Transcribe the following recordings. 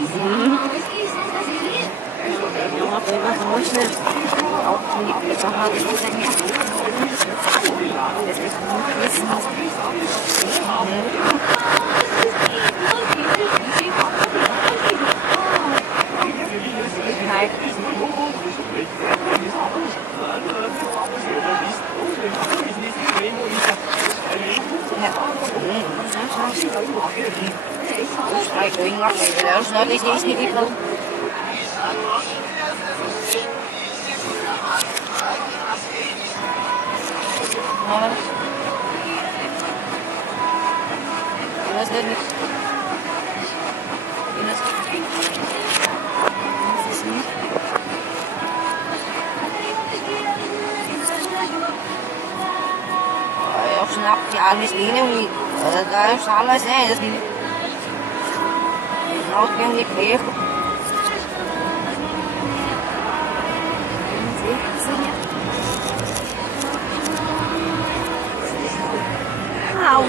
Ja, aber was soll ich nicht? Auch die Sache. Das ist gut wissen. Snap ja niet niet daar zal het zijn dat niet nou kan ik weer au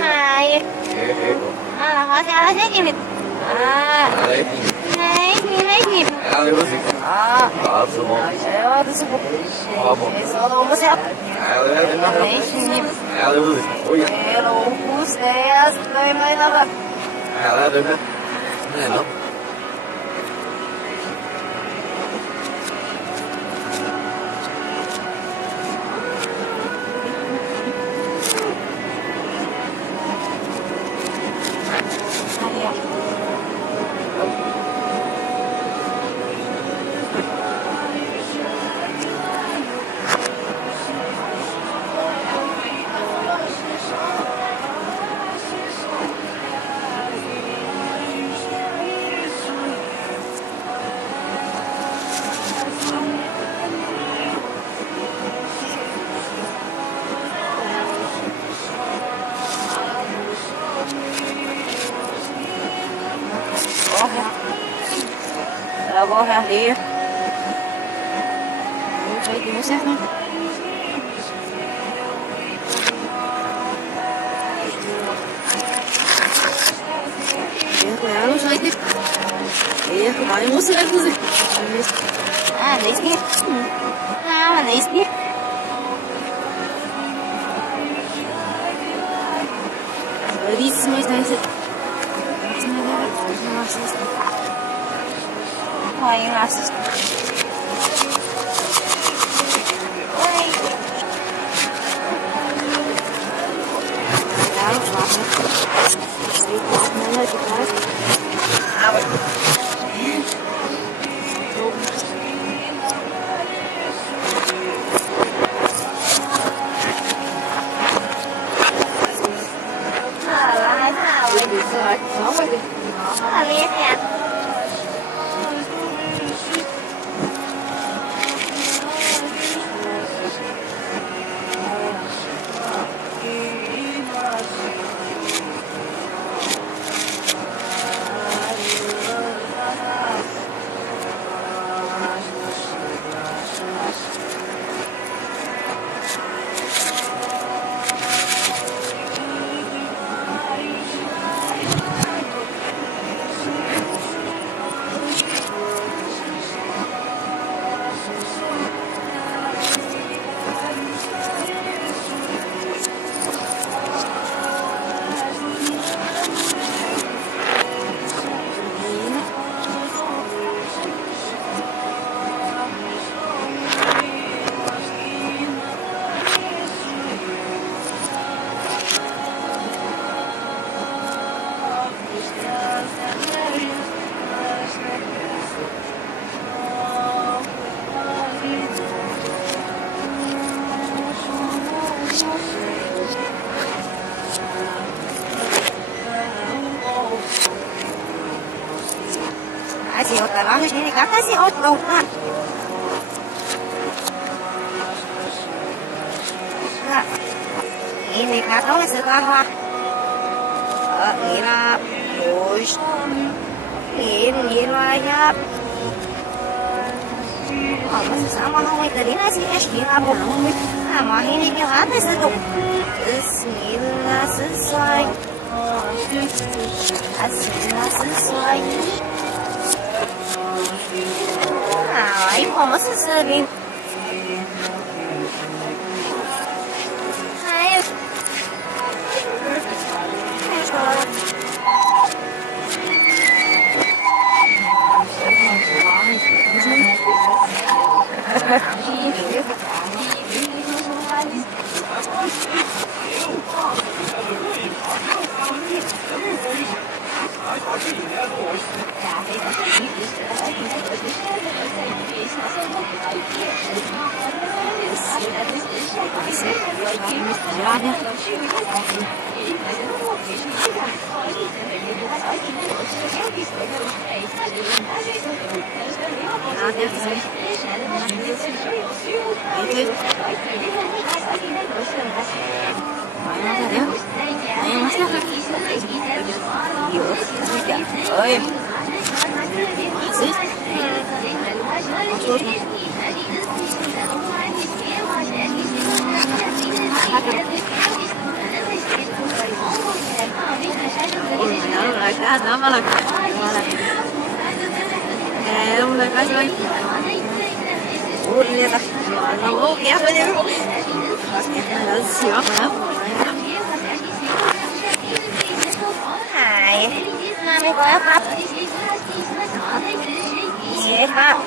Hai. Ah, hati-hati gini. Ah. Hai. Ja, das ist gut. Ist auch noch was ab. Nicht nie. Pero ustedes no hay nada. Vorher hier. Hoe je moet zeggen? Ja, hoe zou je dit? Ja, maar je moet zeggen dat ah, lees niet. Ah, maar lees niet. Die is nooit deze. Why are you asking? Así otra vez, ni casi otro. Ini kata sekarang, ini push, ini raya. Masih sama kamu tadi nasi es di abang, sama ini kita ada satu. Bismillah sesuai, Bismillah sesuai. Ay, vamos a salir. Ay, Urleda. No, ya podemos. Hai. Mami có áp áp. Dễ ha.